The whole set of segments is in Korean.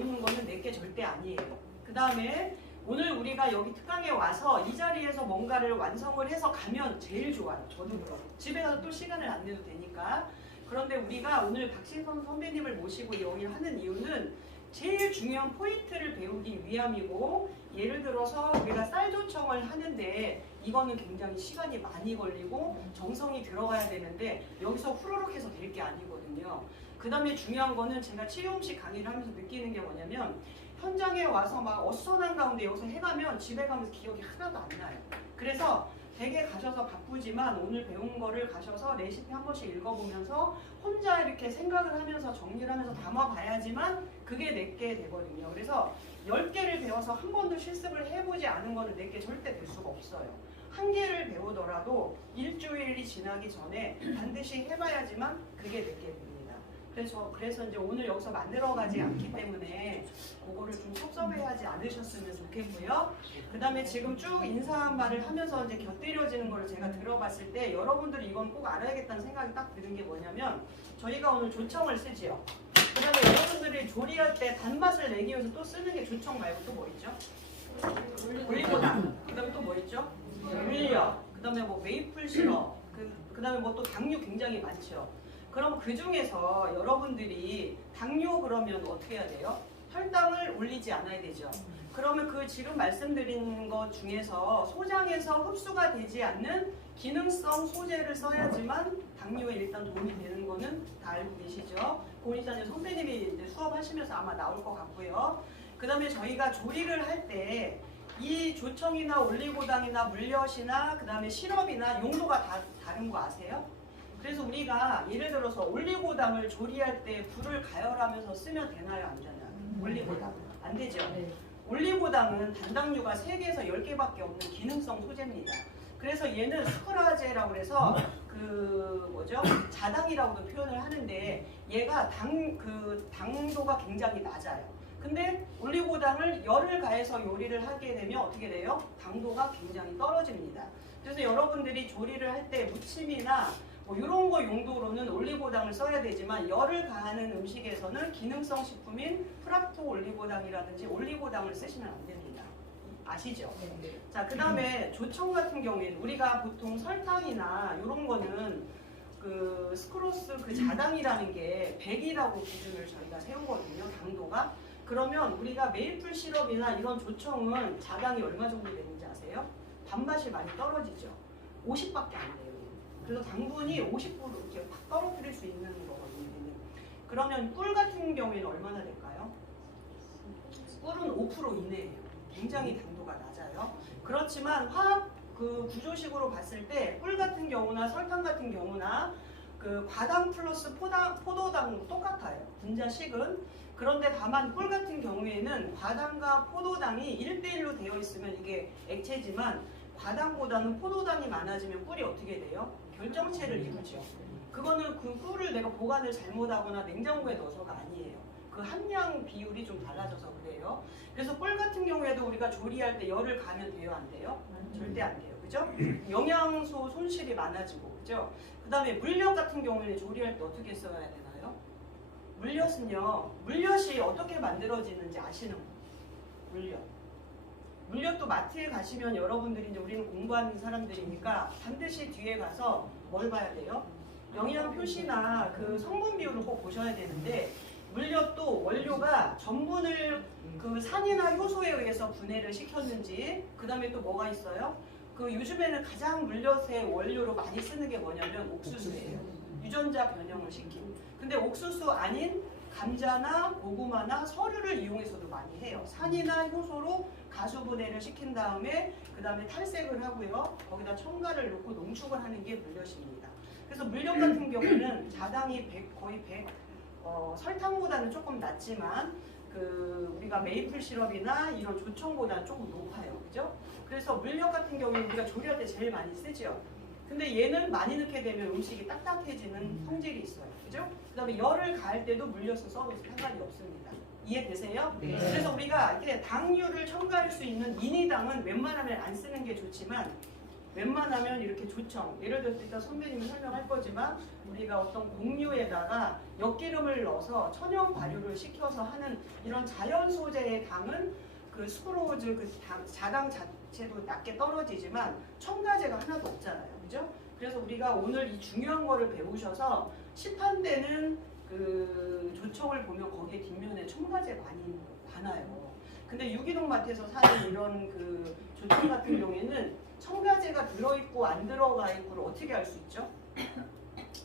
배우는 거는 내게 절대 아니에요. 그 다음에 오늘 우리가 여기 특강에 와서 이 자리에서 뭔가를 완성을 해서 가면 제일 좋아요. 저도 그렇고. 집에 가서 또 시간을 안 내도 되니까. 그런데 우리가 오늘 박신선 선배님을 모시고 여기 하는 이유는 제일 중요한 포인트를 배우기 위함이고, 예를 들어서 우리가 쌀 조청을 하는데 이거는 굉장히 시간이 많이 걸리고 정성이 들어가야 되는데 여기서 후루룩 해서 될 게 아니거든요. 그 다음에 중요한 거는 제가 치유음식 강의를 하면서 느끼는 게 뭐냐면, 현장에 와서 막 어수선한 가운데 여기서 해가면 집에 가면서 기억이 하나도 안 나요. 그래서 댁에 가셔서 바쁘지만 오늘 배운 거를 가셔서 레시피 한 번씩 읽어보면서 혼자 이렇게 생각을 하면서 정리를 하면서 담아봐야지만 그게 내게 되거든요. 그래서 10개를 배워서 한 번도 실습을 해보지 않은 거는 내게 절대 될 수가 없어요. 한 개를 배우더라도 일주일이 지나기 전에 반드시 해봐야지만 그게 내게 됩니다. 그래서 이제 오늘 여기서 만들어가지 않기 때문에 그거를 좀 섭섭해하지 않으셨으면 좋겠고요. 그 다음에 지금 쭉 인사한 말을 하면서 이제 곁들여지는 걸 제가 들어봤을 때 여러분들이 이건 꼭 알아야겠다는 생각이 딱 드는 게 뭐냐면, 저희가 오늘 조청을 쓰지요. 그 다음에 여러분들이 조리할 때 단맛을 내기 위해서 또 쓰는 게 조청 말고 또 뭐 있죠? 올리고당. 그 다음에 또 뭐 있죠? 물엿. 그 다음에 뭐 메이플 시럽. 그 다음에 뭐 또 당류 굉장히 많죠. 그럼 그 중에서 여러분들이 당뇨 그러면 어떻게 해야 돼요? 혈당을 올리지 않아야 되죠. 그러면 그 지금 말씀드린 것 중에서 소장에서 흡수가 되지 않는 기능성 소재를 써야지만 당뇨에 일단 도움이 되는 거는 다 알고 계시죠? 고니자님 선배님이 이제 수업하시면서 아마 나올 것 같고요. 그 다음에 저희가 조리를 할 때 이 조청이나 올리고당이나 물엿이나 그 다음에 시럽이나 용도가 다 다른 거 아세요? 그래서 우리가 예를 들어서 올리고당을 조리할 때 불을 가열하면서 쓰면 되나요? 안 되나요? 올리고당. 안 되죠? 네. 올리고당은 단당류가 3개에서 10개밖에 없는 기능성 소재입니다. 그래서 얘는 스크라제라고 해서 자당이라고도 표현을 하는데 얘가 당도가 굉장히 낮아요. 근데 올리고당을 열을 가해서 요리를 하게 되면 어떻게 돼요? 당도가 굉장히 떨어집니다. 그래서 여러분들이 조리를 할 때 무침이나 뭐 이런 거 용도로는 올리고당을 써야 되지만 열을 가하는 음식에서는 기능성 식품인 프락토 올리고당이라든지 올리고당을 쓰시면 안 됩니다. 아시죠? 네. 자, 그 다음에 조청 같은 경우에는 우리가 보통 설탕이나 이런 거는 그 스크로스 그 자당이라는 게 100이라고 기준을 저희가 세우거든요. 당도가. 그러면 우리가 메이플 시럽이나 이런 조청은 자당이 얼마 정도 되는지 아세요? 단맛이 많이 떨어지죠. 50밖에 안 돼요. 그래서 당분이 50% 이렇게 확 떨어뜨릴 수 있는 거거든요. 그러면 꿀 같은 경우에는 얼마나 될까요? 꿀은 5% 이내예요. 굉장히 당도가 낮아요. 그렇지만 화학 그 구조식으로 봤을 때 꿀 같은 경우나 설탕 같은 경우나 그 과당 플러스 포도당 똑같아요. 분자식은. 그런데 다만 꿀 같은 경우에는 과당과 포도당이 1대1로 되어 있으면 이게 액체지만 과당보다는 포도당이 많아지면 꿀이 어떻게 돼요? 결정체를 이루죠. 그거는 그 꿀을 내가 보관을 잘못하거나 냉장고에 넣어서가 아니에요. 그 함량 비율이 좀 달라져서 그래요. 그래서 꿀 같은 경우에도 우리가 조리할 때 열을 가면 돼요? 안 돼요? 절대 안 돼요. 그죠? 영양소 손실이 많아지고, 그죠? 그 다음에 물엿 같은 경우에는 조리할 때 어떻게 써야 되나요? 물엿은요, 물엿이 어떻게 만들어지는지 아시는 거예요? 물엿도 마트에 가시면 여러분들이 이제 우리는 공부하는 사람들이니까 반드시 뒤에 가서 뭘 봐야 돼요? 영양 표시나 그 성분 비율을 꼭 보셔야 되는데, 물엿도 원료가 전분을 그 산이나 효소에 의해서 분해를 시켰는지, 그 다음에 또 뭐가 있어요? 그 요즘에는 가장 물엿의 원료로 많이 쓰는 게 뭐냐면 옥수수예요. 유전자 변형을 시킨. 근데 옥수수 아닌 감자나 고구마나 서류를 이용해서도 많이 해요. 산이나 효소로 가수 분해를 시킨 다음에 그 다음에 탈색을 하고요. 거기다 첨가를 넣고 농축을 하는 게 물엿입니다. 그래서 물엿 같은 경우는 자당이 거의 100, 설탕보다는 조금 낮지만 우리가 메이플 시럽이나 이런 조청보다는 조금 높아요. 그죠? 그래서 물엿 같은 경우는 우리가 조리할 때 제일 많이 쓰죠. 근데 얘는 많이 넣게 되면 음식이 딱딱해지는 성질이 있어요. 그죠? 그 다음에 열을 가할 때도 물엿을 써도 상관이 없습니다. 이해되세요? 네. 그래서 우리가 이렇게 당류를 첨가할 수 있는 미니당은 웬만하면 안 쓰는 게 좋지만 웬만하면 이렇게 조청, 예를 들어서 이따 선배님이 설명할 거지만 우리가 어떤 곡류에다가 엿기름을 넣어서 천연 발효를 시켜서 하는 이런 자연 소재의 당은 그 수크로즈 자당 자체도 낮게 떨어지지만 첨가제가 하나도 없잖아요. 그죠? 그래서 우리가 오늘 이 중요한 거를 배우셔서 시판되는 그 조청을 보면 거기에 뒷면에 첨가제 많아요. 근데 유기농 마트에서 사는 이런 그 조청 같은 경우에는 첨가제가 들어있고 안 들어가 있고를 어떻게 알 수 있죠?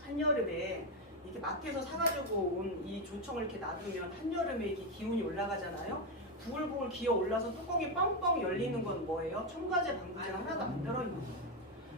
한여름에 이렇게 마트에서 사가지고 온 이 조청을 이렇게 놔두면 한여름에 이렇게 기온이 올라가잖아요. 부글부글 기어 올라서 뚜껑이 뻥뻥 열리는 건 뭐예요? 첨가제 방부제가 하나도 안 들어있는 거예요.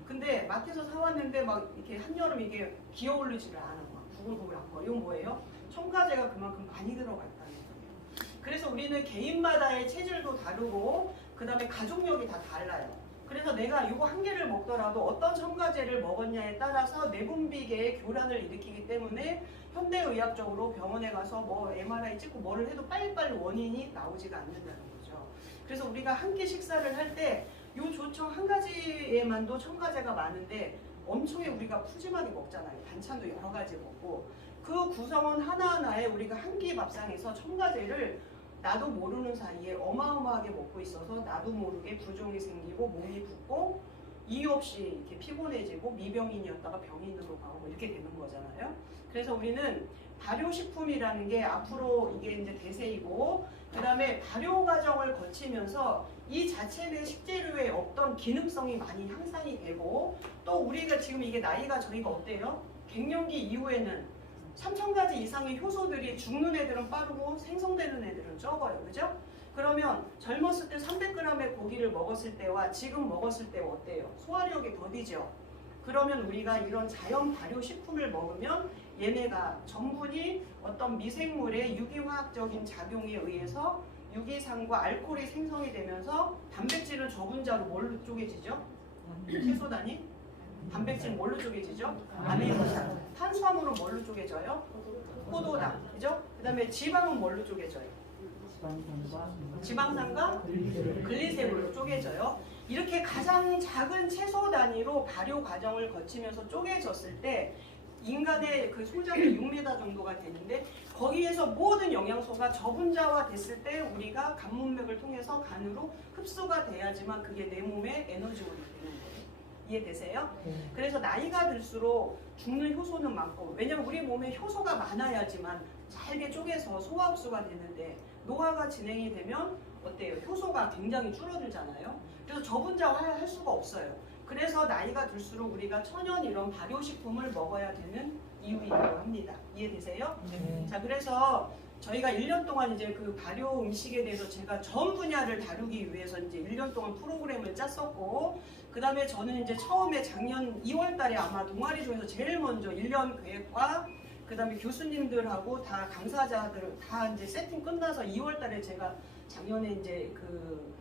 근데 마트에서 사왔는데 막 이렇게 한여름 이게 기어 오르지를 않아. 막 부글부글한 거. 이건 뭐예요? 첨가제가 그만큼 많이 들어가 있다는 거예요. 그래서 우리는 개인마다의 체질도 다르고 그 다음에 가족력이 다 달라요. 그래서 내가 이거 한 개를 먹더라도 어떤 첨가제를 먹었냐에 따라서 내분비계의 교란을 일으키기 때문에 현대의학적으로 병원에 가서 뭐 MRI 찍고 뭐를 해도 빨리빨리 원인이 나오지가 않는다는 거죠. 그래서 우리가 한 끼 식사를 할 때 이 조청 한 가지에만도 첨가제가 많은데 엄청나게 우리가 푸짐하게 먹잖아요. 반찬도 여러 가지 먹고 그 구성원 하나하나에 우리가 한 끼 밥상에서 첨가제를 나도 모르는 사이에 어마어마하게 먹고 있어서 나도 모르게 부종이 생기고 몸이 붓고 이유 없이 이렇게 피곤해지고 미병인이었다가 병인으로 가고 이렇게 되는 거잖아요. 그래서 우리는 발효식품이라는 게 앞으로 이게 이제 대세이고 그 다음에 발효 과정을 거치면서 이 자체 내 식재료에 없던 기능성이 많이 향상이 되고 또 우리가 지금 이게 나이가 저희가 어때요? 갱년기 이후에는 3,000가지 이상의 효소들이 죽는 애들은 빠르고 생성되는 애들은 적어요. 그죠? 그러면 젊었을 때 300g의 고기를 먹었을 때와 지금 먹었을 때 어때요? 소화력이 더디죠? 그러면 우리가 이런 자연 발효 식품을 먹으면 얘네가 전분이 어떤 미생물의 유기화학적인 작용에 의해서 유기산과 알코올이 생성이 되면서 단백질은 저분자로 뭘로 쪼개지죠? 채소단이? 단백질 뭘로 쪼개지죠? 아미노산. 탄수화물은 뭘로 쪼개져요? 포도당. 그죠? 그 다음에 지방은 뭘로 쪼개져요? 지방산과 글리세롤로 쪼개져요. 이렇게 가장 작은 채소 단위로 발효 과정을 거치면서 쪼개졌을 때 인간의 그 소장이 6m 정도가 되는데 거기에서 모든 영양소가 저분자화 됐을 때 우리가 간문맥을 통해서 간으로 흡수가 돼야지만 그게 내 몸에 에너지원이 되는 거예요. 이해되세요? 그래서 나이가 들수록 죽는 효소는 많고 왜냐면 우리 몸에 효소가 많아야지만 잘게 쪼개서 소화 흡수가 되는데 노화가 진행이 되면 어때요? 효소가 굉장히 줄어들잖아요. 그래서 저분자화할 수가 없어요. 그래서 나이가 들수록 우리가 천연 이런 발효식품을 먹어야 되는 이유이기도 합니다. 이해되세요? 자, 그래서 저희가 1년 동안 이제 그 발효 음식에 대해서 제가 전 분야를 다루기 위해서 이제 1년 동안 프로그램을 짰었고, 그 다음에 저는 이제 처음에 작년 2월 달에 아마 동아리 중에서 제일 먼저 1년 계획과 그 다음에 교수님들하고 다 강사자들 다 이제 세팅 끝나서 2월 달에 제가 작년에 이제 그